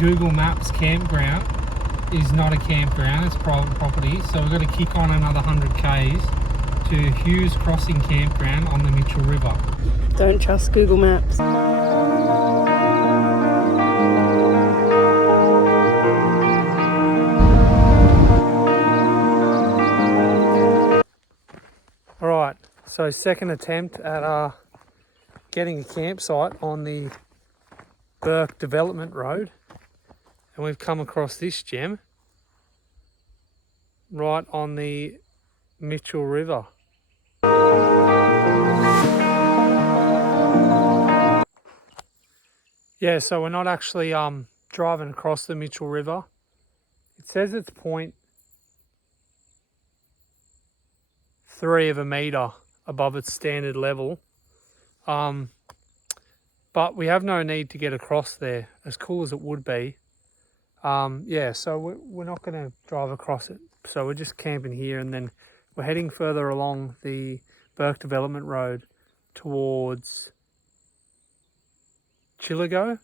Google Maps campground is not a campground, it's private property. So we've got to kick on another 100 k's to Hughes Crossing campground on the Mitchell River. Don't trust Google Maps. Alright, so second attempt at getting a campsite on the Bourke Development Road, and we've come across this gem right on the Mitchell River. Yeah, so we're not actually driving across the Mitchell River. It says it's 0.3 of a metre above its standard level. But we have no need to get across there, as cool as it would be. Yeah, so we're not going to drive across it. So we're just camping here, and then we're heading further along the Bourke Development Road towards Chillagoe.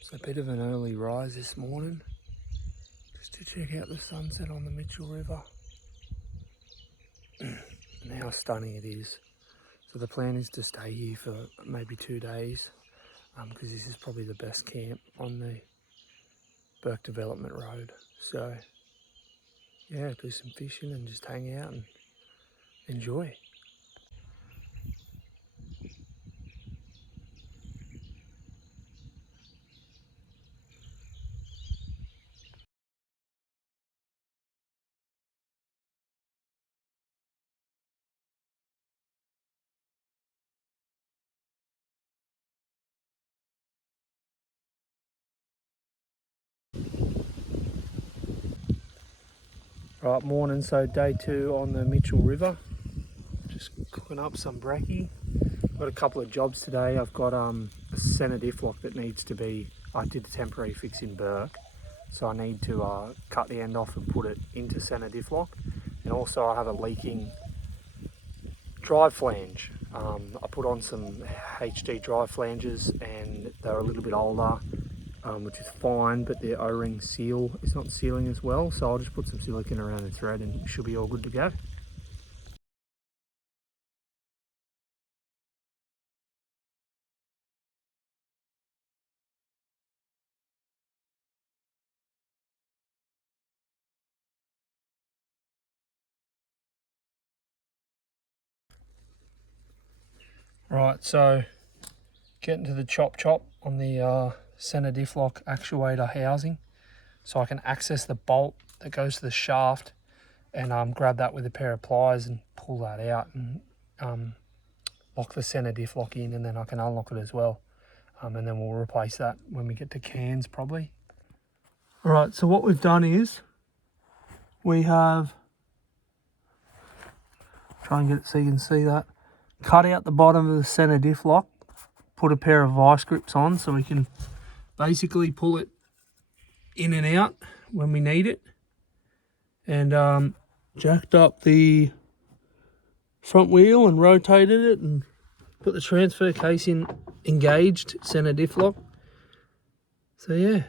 It's a bit of an early rise this morning, just to check out the sunset on the Mitchell River and how stunning it is. So the plan is to stay here for maybe 2 days, because this is probably the best camp on the Bourke Development Road. So yeah, do some fishing and just hang out and enjoy. Right, morning, so day 2 on the Mitchell River. Just cooking up some brekkie. Got a couple of jobs today. I've got a centre diff lock that needs to be, I did the temporary fix in Bourke, so I need to cut the end off and put it into centre diff lock. And also I have a leaking drive flange. I put on some HD drive flanges and they're a little bit older, which is fine, but the O-ring seal is not sealing as well, so I'll just put some silicone around the thread and it should be all good to go. Right, so getting to the chop on the centre diff lock actuator housing, so I can access the bolt that goes to the shaft and grab that with a pair of pliers and pull that out and lock the centre diff lock in, and then I can unlock it as well. And then we'll replace that when we get to Cairns probably. All right, so what we've done is we have, try and get it so you can see that, cut out the bottom of the centre diff lock, put a pair of vice grips on so we can basically pull it in and out when we need it, and jacked up the front wheel and rotated it and put the transfer case in engaged centre diff lock. So yeah,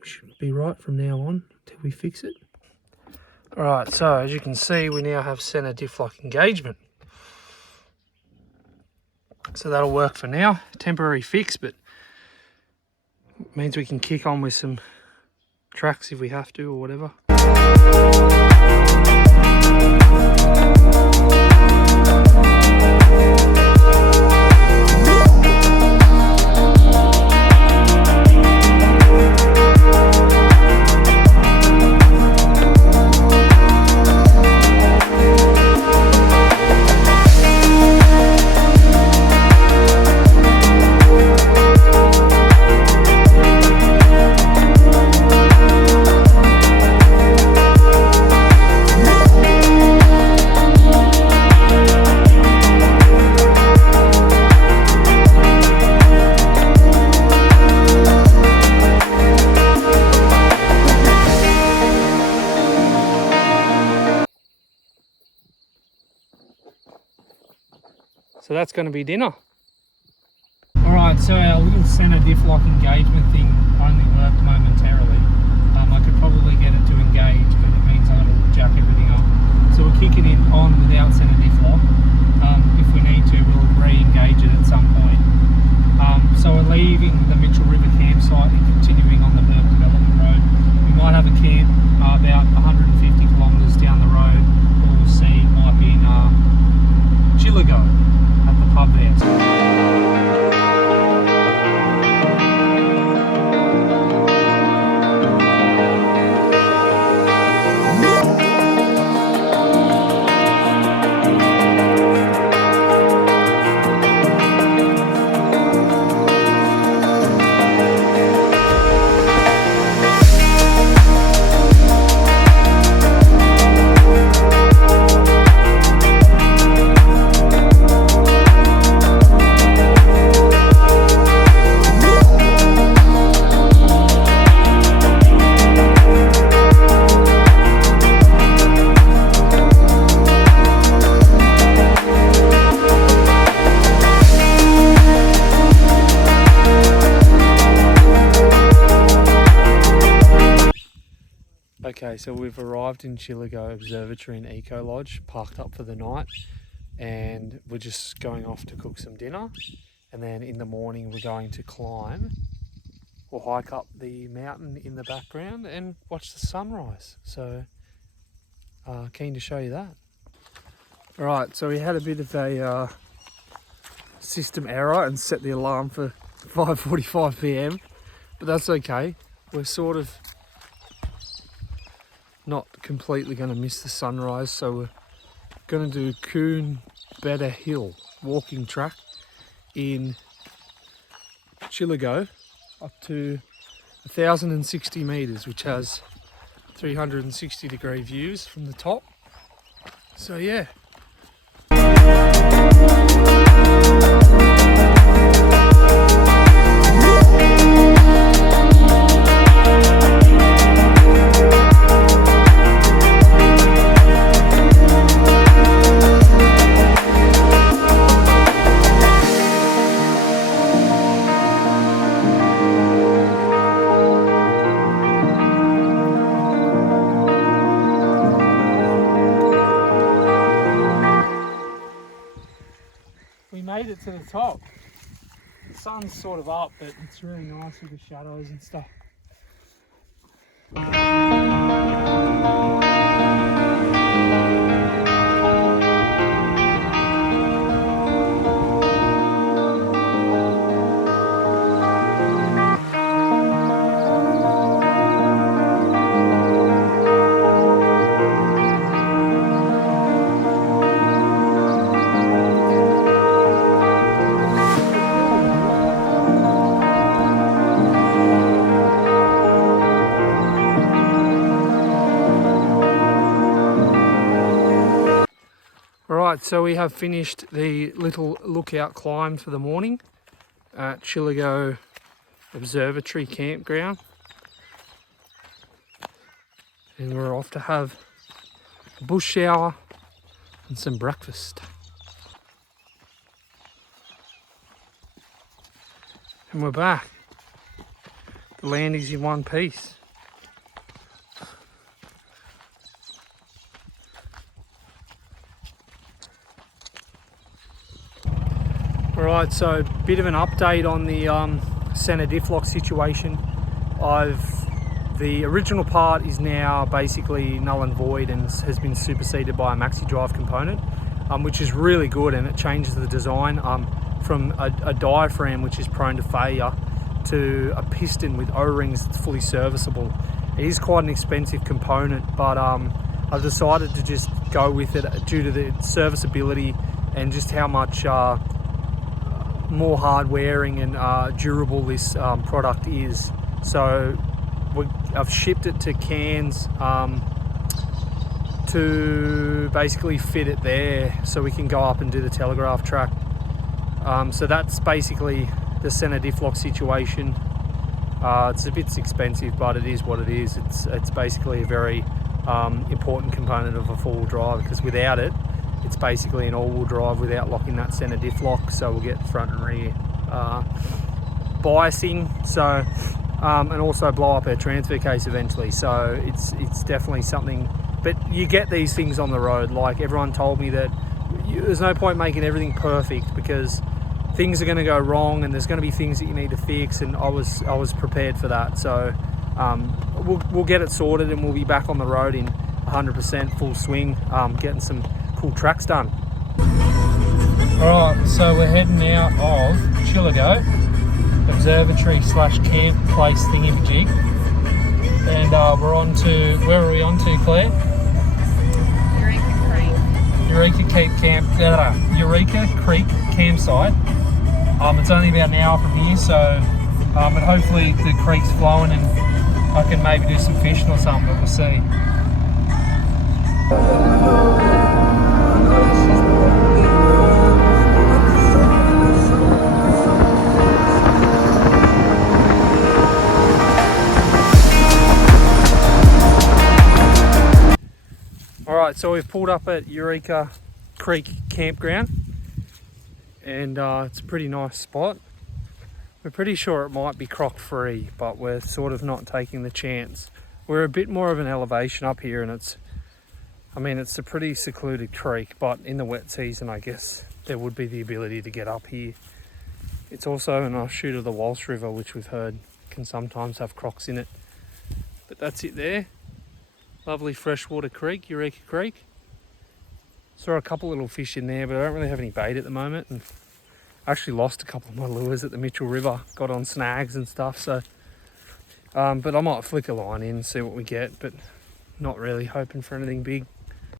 we should be right from now on until we fix it. Alright, so as you can see, we now have centre diff lock engagement. So that'll work for now. Temporary fix, but Means we can kick on with some tracks if we have to or whatever. So that's going to be dinner. Alright, so our little centre diff lock engagement thing only worked momentarily. I could probably get it to engage, but it means I'm going to jack everything up. So we're kicking it on without centre diff lock. If we need to, we'll re-engage it at some point. So we're leaving the Mitchell River campsite and continuing on the Bourke Development Road. We might have a camp about 150 kilometres down the road, or we'll see, it might be in Chillagoe at the pub there. Okay, so we've arrived in Chillagoe Observatory and Eco Lodge, parked up for the night, and we're just going off to cook some dinner, and then in the morning we're going to climb or hike up the mountain in the background and watch the sunrise. So keen to show you that. Alright, so we had a bit of a system error and set the alarm for 5:45 PM, but that's okay. We're sort of not completely going to miss the sunrise, so we're going to do Coon Better Hill walking track in Chillagoe up to 1,060 metres, which has 360-degree views from the top. So yeah. Made it to the top. The sun's sort of up, but it's really nice with the shadows and stuff. Right, so we have finished the little lookout climb for the morning at Chillagoe Observatory Campground, and we're off to have a bush shower and some breakfast. And we're back. The land is in one piece. Alright, so a bit of an update on the center diff lock situation. The original part is now basically null and void and has been superseded by a maxi drive component, which is really good, and it changes the design from a diaphragm which is prone to failure to a piston with O-rings that's fully serviceable. It is quite an expensive component, but I've decided to just go with it due to the serviceability and just how much more hard wearing and durable this product is. So I've shipped it to Cairns to basically fit it there so we can go up and do the telegraph track. So that's basically the center diff lock situation. It's a bit expensive, but it is what it is. It's basically a very important component of a four-wheel drive, because without it, it's basically an all-wheel drive without locking that center diff lock. So we'll get front and rear biasing, so and also blow up our transfer case eventually. So it's definitely something. But you get these things on the road. Like everyone told me that there's no point making everything perfect because things are going to go wrong and there's going to be things that you need to fix, and I was prepared for that. So we'll get it sorted and we'll be back on the road in 100% full swing, getting some cool tracks done. Alright, so we're heading out of Chillagoe observatory / camp place thingy-majig, and we're on to, where are we on to, Claire? Eureka Creek campsite. It's only about an hour from here, so but hopefully the creek's flowing and I can maybe do some fishing or something, but we'll see. Alright, so we've pulled up at Eureka Creek campground, and it's a pretty nice spot. We're pretty sure it might be croc free, but we're sort of not taking the chance. We're a bit more of an elevation up here, and it's a pretty secluded creek, but in the wet season I guess there would be the ability to get up here. It's also an offshoot of the Walsh River, which we've heard can sometimes have crocs in it. But that's it there. Lovely freshwater creek, Eureka Creek. Saw a couple little fish in there, but I don't really have any bait at the moment, and I actually lost a couple of my lures at the Mitchell River, got on snags and stuff, so but I might flick a line in and see what we get, but not really hoping for anything big.